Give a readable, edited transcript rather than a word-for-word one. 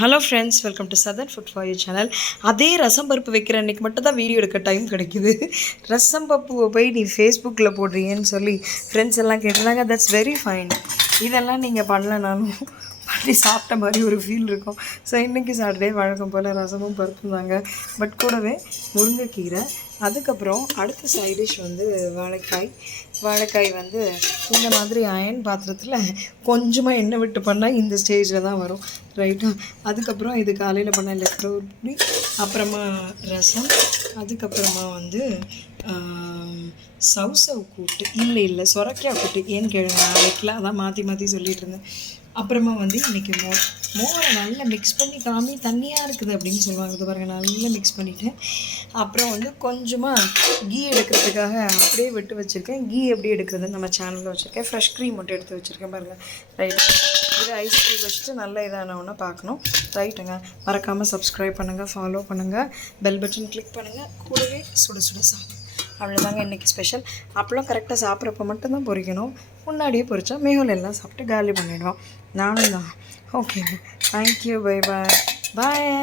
Hello friends, welcome to southern food for you channel. அதே ரசம் பருப்பு வைக்கிற அன்றைக்கி மட்டும் தான் வீடியோ எடுக்க டைம் கிடைக்குது. ரசம் பருப்புவை போய் நீ ஃபேஸ்புக்கில் போடுறீங்கன்னு சொல்லி ஃப்ரெண்ட்ஸ் எல்லாம் கேட்டிருந்தாங்க. That's very fine. இதெல்லாம் நீங்கள் பண்ணலனாலும் பண்ணி சாப்பிட்ட மாதிரி ஒரு ஃபீல் இருக்கும். ஸோ இன்றைக்கி சாட்டர்டே வழக்கம் போல் ரசமும் பருப்பும் தாங்க. பட் கூடவே முருங்கைக்கீரை, அதுக்கப்புறம் அடுத்த சைட் டிஷ் வந்து வாழைக்காய் வந்து இந்த மாதிரி அயன் பாத்திரத்தில் கொஞ்சமாக எண்ணெய் விட்டு பண்ணால் இந்த ஸ்டேஜில் தான் வரும், ரைட்டா? அதுக்கப்புறம் இது காலையில் பண்ண லெஃப்ட் அப்புறமா ரசம், அதுக்கப்புறமா வந்து சவுசவ் கூட்டு, இல்லை சொரக்காய் கூட்டு. ஏன்னு கேளுங்க, நான் வைக்கல, அதான் மாற்றி சொல்லிகிட்டு இருந்தேன். அப்புறமா வந்து இன்றைக்கி மோரை நல்லா மிக்ஸ் பண்ணி தண்ணியாக இருக்குது அப்படின்னு சொல்லுவாங்க. இது பாருங்கள், நல்லா மிக்ஸ் பண்ணிவிட்டேன். அப்புறம் வந்து கொஞ்சமாக கீ எடுக்கிறதுக்காக அப்படியே விட்டு வச்சுருக்கேன். கீ எப்படி எடுக்கிறது நம்ம சேனலில் வச்சுருக்கேன். ஃப்ரெஷ் க்ரீம் மட்டும் எடுத்து வச்சுருக்கேன் பாருங்கள், ரைட்? இது ஐஸ் க்ரீம் வச்சுட்டு நல்லா இதானவொன்னா பார்க்கணும், ரைட்டுங்க? மறக்காமல் சப்ஸ்கிரைப் பண்ணுங்கள், ஃபாலோ பண்ணுங்கள், பெல் பட்டன் கிளிக் பண்ணுங்கள். கூடவே சுட சாப்பிடும். அவ்வளோதாங்க இன்றைக்கி ஸ்பெஷல். அப்போலாம் கரெக்டாக சாப்பிட்றப்ப மட்டும்தான் பொரிக்கணும். முன்னாடியே பொரிச்சா மேகோல் எல்லாம் சாப்பிட்டு காலி பண்ணிவிடுவோம். நானும் தான். ஓகேங்க, தேங்க்யூ, பை பாய்.